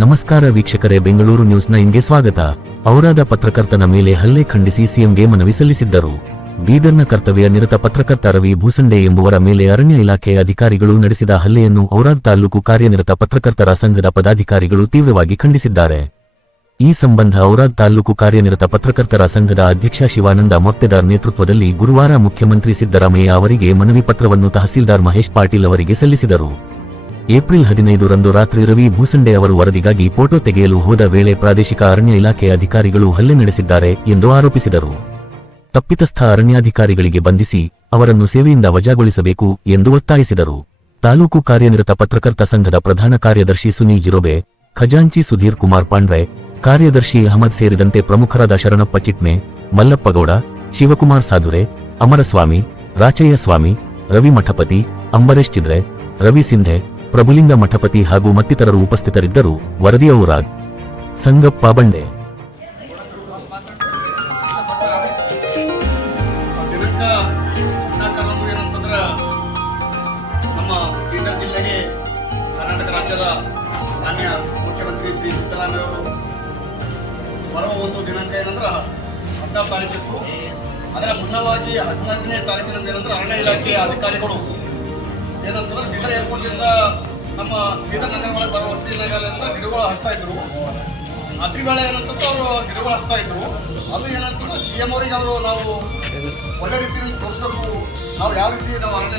ನಮಸ್ಕಾರ ವೀಕ್ಷಕರೇ, ಬೆಂಗಳೂರು ನ್ಯೂಸ್ನ ಇಂಗೆ ಸ್ವಾಗತ. ಔರಾದ ಪತ್ರಕರ್ತನ ಮೇಲೆ ಹಲ್ಲೆ ಖಂಡಿಸಿ ಸಿಎಂಗೆ ಮನವಿ ಸಲ್ಲಿಸಿದ್ದರು. ಬೀದರ್ನ ಕರ್ತವ್ಯ ನಿರತ ಪತ್ರಕರ್ತ ರವಿ ಭೂಸಂಡೆ ಎಂಬುವರ ಮೇಲೆ ಅರಣ್ಯ ಇಲಾಖೆ ಅಧಿಕಾರಿಗಳು ನಡೆಸಿದ ಹಲ್ಲೆಯನ್ನು ಔರಾದ್ ತಾಲೂಕು ಕಾರ್ಯನಿರತ ಪತ್ರಕರ್ತರ ಸಂಘದ ಪದಾಧಿಕಾರಿಗಳು ತೀವ್ರವಾಗಿ ಖಂಡಿಸಿದ್ದಾರೆ. ಈ ಸಂಬಂಧ ಔರಾದ್ ತಾಲೂಕು ಕಾರ್ಯನಿರತ ಪತ್ರಕರ್ತರ ಸಂಘದ ಅಧ್ಯಕ್ಷ ಶಿವಾನಂದ ಮೊತ್ತೆದಾರ್ ನೇತೃತ್ವದಲ್ಲಿ ಗುರುವಾರ ಮುಖ್ಯಮಂತ್ರಿ ಸಿದ್ದರಾಮಯ್ಯ ಅವರಿಗೆ ಮನವಿ ಪತ್ರವನ್ನು ತಹಸೀಲ್ದಾರ್ ಮಹೇಶ್ ಪಾಟೀಲ್ ಅವರಿಗೆ ಸಲ್ಲಿಸಿದರು. ಏಪ್ರಿಲ್ ಹದಿನೈದರಂದು ರಾತ್ರಿ ರವಿ ಭೂಸಂಡೆ ಅವರು ವರದಿಗಾಗಿ ಫೋಟೋ ತೆಗೆಯಲು ಹೋದ ವೇಳೆ ಪ್ರಾದೇಶಿಕ ಅರಣ್ಯ ಇಲಾಖೆ ಅಧಿಕಾರಿಗಳು ಹಲ್ಲೆ ನಡೆಸಿದ್ದಾರೆ ಎಂದು ಆರೋಪಿಸಿದರು. ತಪ್ಪಿತಸ್ಥ ಅರಣ್ಯಾಧಿಕಾರಿಗಳಿಗೆ ಬಂಧಿಸಿ ಅವರನ್ನು ಸೇವೆಯಿಂದ ವಜಾಗೊಳಿಸಬೇಕು ಎಂದು ಒತ್ತಾಯಿಸಿದರು. ತಾಲೂಕು ಕಾರ್ಯನಿರತ ಪತ್ರಕರ್ತ ಸಂಘದ ಪ್ರಧಾನ ಕಾರ್ಯದರ್ಶಿ ಸುನೀಲ್ ಜಿರೋಬೆ, ಖಜಾಂಚಿ ಸುಧೀರ್ ಕುಮಾರ್ ಪಾಂಡ್ರೆ, ಕಾರ್ಯದರ್ಶಿ ಅಹಮದ್ ಸೇರಿದಂತೆ ಪ್ರಮುಖರಾದ ಶರಣಪ್ಪ ಚಿಟ್ನೆ, ಮಲ್ಲಪ್ಪಗೌಡ, ಶಿವಕುಮಾರ್ ಸಾಧುರೆ, ಅಮರಸ್ವಾಮಿ, ರಾಚಯ್ಯ ಸ್ವಾಮಿ, ರವಿ ಮಠಪತಿ ಅಂಬರೇಶ್ ಚಿದ್ರೆ, ರವಿ ಸಿಂಧೆ ಪ್ರಭುಲಿಂಗ ಮಠಪತಿ ಹಾಗೂ ಮತ್ತಿತರರು ಉಪಸ್ಥಿತರಿದ್ದರು. ವರದಿ ಸಂಗಪ್ಪ ಬಂಡೆ. ಅದರ ಮುನ್ನವಾಗಿ ಹದಿನೈದನೇ ತಾರೀಕಿನಂದ ಏನಂದ್ರೆ ಅರಣ್ಯ ಇಲಾಖೆಯ ಅಧಿಕಾರಿಗಳು ಏನಂತಂದ್ರೆ ಬೀದರ್ ಏರ್ಪೋರ್ಟ್ನಿಂದ ನಮ್ಮ ಬೀದರ್ ನಗರ ಬರೋ ವಸ್ತಿನಾಗಲಿಂದ ಗಿಡಗಳು ಹಚ್ತಾ ಇದ್ರು ವೇಳೆ ಏನಂತಂದ್ರೆ ಅವರು ಗಿಡಗಳು ಹಚ್ತಾ ಇದ್ರು ಅದು ಏನಂತಂದ್ರೆ ಸಿ ಎಂ ಅವರಿಗೆ ಅವರು ನಾವು ಒಳ್ಳೆ ರೀತಿಯಲ್ಲಿ ತೋರಿಸಬೇಕು. ನಾವು ಯಾವ ರೀತಿ ನಾವು ಅರಣ್ಯ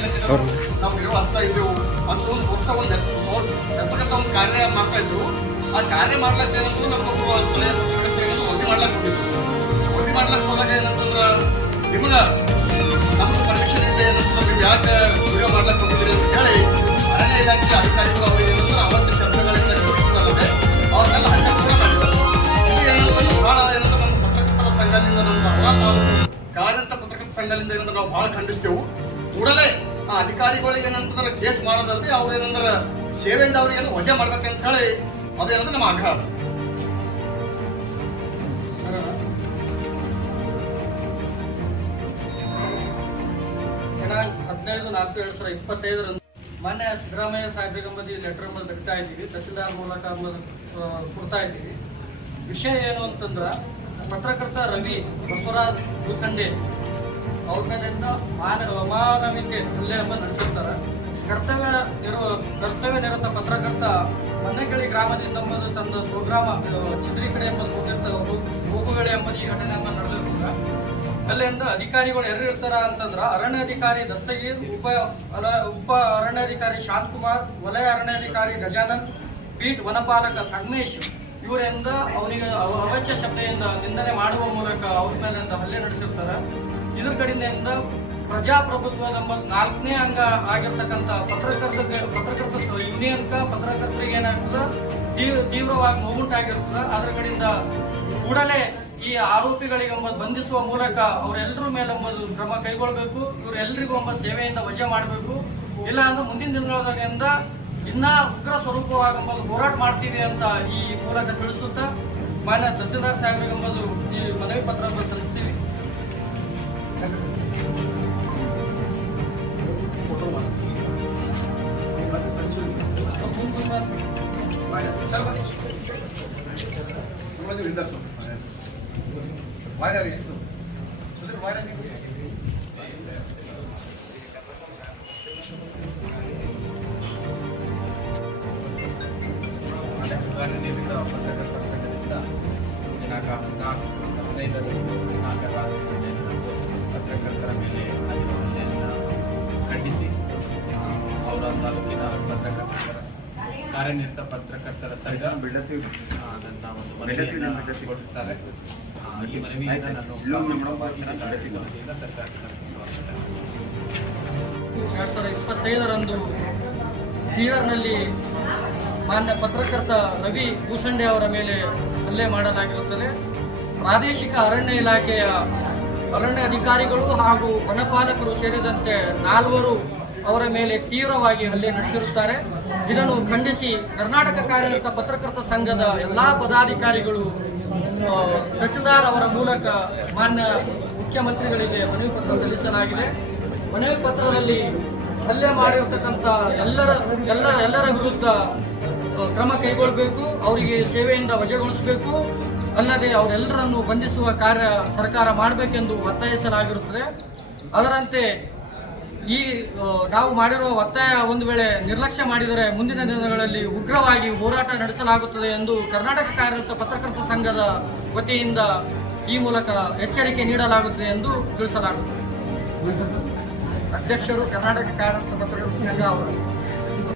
ನಾವು ಗಿಡಗಳು ಹಚ್ತಾ ಇದ್ದೆವು ಅಂತ ಒಂದು ತೋರಿಸ್ತಾ ಒಂದು ಎತ್ತಕ್ಕಂಥ ಒಂದು ಕಾರ್ಯ ಮಾಡ್ತಾ ಇದ್ರು ಆ ಕಾರ್ಯ ಮಾಡ್ಲಕ್ಕೆ ಏನಂತಂದ್ರೆ ನಮ್ಮ ಪತ್ರಕರ್ತರಿಗೆ ವರದಿ ಮಾಡ್ಲಿಕ್ಕೆ ಹೋಗಿದ್ರು ವರದಿ ಮಾಡ್ಲಿಕ್ಕೆ ಹೋದಾಗ ಏನಂತಂದ್ರೆ ನಿಮ್ಗೆ ನಮ್ಗೆ ಪರ್ಮಿಷನ್ ಇದೆ ಏನಂತಂದ್ರೆ ನೀವು ಯಾಕೆ ವಿಡಿಯೋ ಮಾಡ್ಲಕ್ಕೆ ಹೋಗಿದ್ರಿ ಅಂತ ಹೇಳಿ ಅರಣ್ಯ ಇಲಾಖೆ ಅಧಿಕಾರಿಗಳು ಏನಂದ್ರೆ ನಮ್ಮ ಪತ್ರಕರ್ತರ ಸಂಘದಿಂದ ನಮ್ಮ ಹೊರ ತಾಲೂಕು ಕಾರ್ಯಂತ ಪತ್ರಕರ್ತರ ಸಂಘದಿಂದ ಏನಂದ್ರೆ ನಾವು ಬಹಳ ಖಂಡಿಸ್ತೇವೆ, ಕೂಡಲೇ ಆ ಅಧಿಕಾರಿಗಳಿಗೆ ಏನಂತಂದ್ರೆ ಕೇಸ್ ಮಾಡೋದಲ್ಲದೆ ಅವ್ರು ಏನಂದ್ರೆ ಸೇವೆಯಿಂದ ಅವ್ರಿಗೆ ವಜೆ ಮಾಡ್ಬೇಕಂತ ಹೇಳಿ ಅದೇನಂದ್ರೆ ನಮ್ಮ ಆಗ್ರಹ ಹದಿನೈದು, ನಾಲ್ಕು, ಎರಡು ಸಾವಿರದ ಇಪ್ಪತ್ತೈದರಂದು ಮಾನ್ಯ ಸಿದ್ದರಾಮಯ್ಯ ಸಾಹೇಬ್ರಿಗೆ ಸಂಬಂಧಿ ಲೆಟರ್ ಬರಿತಾ ಇದ್ದೀವಿ. ತಹಸೀಲ್ದಾರ್ ಮೂಲಕ ಕೊಡ್ತಾ ಇದ್ದೀವಿ. ವಿಷಯ ಏನು ಅಂತಂದ್ರೆ ಪತ್ರಕರ್ತ ರವಿ ಬಸವರಾಜ್ ಭೂಸಂಡೆ ಅವ್ರ ಮೇಲಿಂದ ಮಾನ ಅಮಾನವಿಕೆ ಹಲ್ಲೆ ಎಂಬ ನಡೆಸಿರ್ತಾರೆ. ಕರ್ತವ್ಯ ನಿರ್ವ ಕರ್ತವ್ಯ ನಿರತ ಪತ್ರಕರ್ತ ಮನ್ನೆಕಳಿ ಗ್ರಾಮದಿಂದ ತನ್ನ ಸ್ವಗ್ರಾಮ ಆ, ಚಿದ್ರಿ ಕಡೆ ಎಂಬುದು ಹೋಗಿರ್ತ ಹೋಗುಗಳೆ ಎಂಬುದು ಎಂಬ ಅಲ್ಲಿಂದ ಅಧಿಕಾರಿಗಳು ಯಾರು ಇರ್ತಾರ ಅಂತಂದ್ರ ಅರಣ್ಯಾಧಿಕಾರಿ ದಸ್ತಗೀರ್, ಉಪ ಉಪ ಅರಣ್ಯಾಧಿಕಾರಿ ಶಾಂತಕುಮಾರ್, ವಲಯ ಅರಣ್ಯಾಧಿಕಾರಿ ಗಜಾನನ್ ಬೀಟ್ ವನಪಾಲಕ ಸಂಗಮೇಶ್ ಇವರಿಂದ ಅವರಿಗೆ ಅವ- ಅವಾಚ್ಯ ಶಬ್ದದಿಂದ ನಿಂದನೆ ಮಾಡುವ ಮೂಲಕ ಅವ್ರ ಮೇಲೆ ಹಲ್ಲೆ ನಡೆಸಿರ್ತಾರೆ. ಇದ್ರ ಕಡೆಯಿಂದ ಪ್ರಜಾಪ್ರಭುತ್ವ ನಮ್ಮ ನಾಲ್ಕನೇ ಅಂಗ ಆಗಿರ್ತಕ್ಕಂಥ ಪತ್ರಕರ್ತ ಪತ್ರಕರ್ತ ಯೂನಿಯನ್ ಯೂನಿಯನ್ಕ ಪತ್ರಕರ್ತರಿಗೆ ಏನಾಗ್ತದೆ? ತೀವ್ರವಾಗಿ ತೀವ್ರವಾಗಿ ಆಗಿರ್ತದ ಅದ್ರ ಕಡೆಯಿಂದ ಕೂಡಲೇ ಈ ಆರೋಪಿಗಳಿಗೆ ಬಂಧಿಸುವ ಮೂಲಕ ಅವರೆಲ್ಲರ ಮೇಲೆ ಒಂದು ಕ್ರಮ ಕೈಗೊಳ್ಳಬೇಕು. ಇವರೆಲ್ಲರಿಗೂ ಎಂಬ ಸೇವೆಯಿಂದ ವಜಾ ಮಾಡಬೇಕು. ಇಲ್ಲ ಅಂದ್ರೆ ಮುಂದಿನ ದಿನಗಳಿಂದ ಇನ್ನ ಉಗ್ರ ಸ್ವರೂಪವಾಗೆಂಬುದು ಹೋರಾಟ ಮಾಡ್ತೀವಿ ಅಂತ ಈ ಮೂಲಕ ತಿಳಿಸುತ್ತಾ ಮಾನ್ಯ ತಹಸೀಲ್ದಾರ್ ಸಾಹೇಬರಿಗೆ ಎಂಬುದು ಈ ಮನವಿ ಪತ್ರವನ್ನು ಸಲ್ಲಿಸ್ತೀವಿ. ಸರ್ ಬನ್ನಿ. ನಮ್ಮಲ್ಲಿ ಇಲ್ಲ ಸರ್. ವಾಯ್ದಾರಿ ಎಷ್ಟು? ಸುಧೀರ್ ವಾಯ್ದ ನೀವು? ಕಾರ್ಯನಿರತ ಪತ್ರಕರ್ತರ ಸಂಘದಿಂದ ದಿನಾಂಕ ಹದಿನಾಲ್ಕು ಹದಿನೈದರಂದು ನಾಲ್ಕರ ರಾತ್ರಿಯಲ್ಲಿ ಪತ್ರಕರ್ತರ ಮೇಲೆ ಆಗಿರುವ ಹಲ್ಲೆಯನ್ನು ಖಂಡಿಸಿ ಆ, ಅವರ ತಾಲೂಕಿನ ಪತ್ರಕರ್ತರ ಕಾರ್ಯನಿರತ ಪತ್ರಕರ್ತರ ಸಂಘ ಬಿಡತಿ ನನ್ನ ಒಂದು ಮನವಿಯನ್ನು ಈ ಮನವಿಯನ್ನು ನಾನು ವತಿಯಿಂದ ಸರ್ಕಾರಕ್ಕೆ ಸಲ್ಲಿಸುವಂತ ಎರಡ್ ಸಾವಿರದ ಇಪ್ಪತ್ತೈದರಂದು ಬೀದರ್ನಲ್ಲಿ ಮಾನ್ಯ ಪತ್ರಕರ್ತ ರವಿ ಭೂಸಂಡೆ ಅವರ ಮೇಲೆ ಹಲ್ಲೆ ಮಾಡಲಾಗಿರುತ್ತದೆ. ಪ್ರಾದೇಶಿಕ ಅರಣ್ಯ ಇಲಾಖೆಯ ಅರಣ್ಯ ಅಧಿಕಾರಿಗಳು ಹಾಗೂ ವನಪಾಲಕರು ಸೇರಿದಂತೆ ನಾಲ್ವರು ಅವರ ಮೇಲೆ ತೀವ್ರವಾಗಿ ಹಲ್ಲೆ ನಡೆಸಿರುತ್ತಾರೆ. ಇದನ್ನು ಖಂಡಿಸಿ ಕರ್ನಾಟಕ ಕಾರ್ಯನಿರತ ಪತ್ರಕರ್ತ ಸಂಘದ ಎಲ್ಲಾ ಪದಾಧಿಕಾರಿಗಳು ತಹಸೀಲ್ದಾರ್ ಅವರ ಮೂಲಕ ಮಾನ್ಯ ಮುಖ್ಯಮಂತ್ರಿಗಳಿಗೆ ಮನವಿ ಪತ್ರ ಸಲ್ಲಿಸಲಾಗಿದೆ. ಮನವಿ ಪತ್ರದಲ್ಲಿ ಹಲ್ಲೆ ಮಾಡಿರ್ತಕ್ಕಂಥ ಎಲ್ಲರ, ಎಲ್ಲ, ಎಲ್ಲರ ವಿರುದ್ಧ ಕ್ರಮ ಕೈಗೊಳ್ಳಬೇಕು. ಅವರಿಗೆ ಸೇವೆಯಿಂದ ವಜಾಗೊಳಿಸಬೇಕು. ಅಲ್ಲದೆ ಅವರೆಲ್ಲರನ್ನು ಬಂಧಿಸುವ ಕಾರ್ಯ ಸರ್ಕಾರ ಮಾಡಬೇಕೆಂದು ಒತ್ತಾಯಿಸಲಾಗಿರುತ್ತದೆ. ಅದರಂತೆ ಈ ನಾವು ಮಾಡಿರುವ ಒತ್ತಾಯ ಒಂದು ವೇಳೆ ನಿರ್ಲಕ್ಷ್ಯ ಮಾಡಿದರೆ ಮುಂದಿನ ದಿನಗಳಲ್ಲಿ ಉಗ್ರವಾಗಿ ಹೋರಾಟ ನಡೆಸಲಾಗುತ್ತದೆ ಎಂದು ಕರ್ನಾಟಕ ಕಾರ್ಯರತ ಪತ್ರಕರ್ತ ಸಂಘದ ವತಿಯಿಂದ ಈ ಮೂಲಕ ಎಚ್ಚರಿಕೆ ನೀಡಲಾಗುತ್ತದೆ ಎಂದು ತಿಳಿಸಲಾಗುತ್ತದೆ. ಅಧ್ಯಕ್ಷರು ಕರ್ನಾಟಕ ಕಾರ್ಯರತ ಪತ್ರಕರ್ತ ಸಂಘ ಅವರು.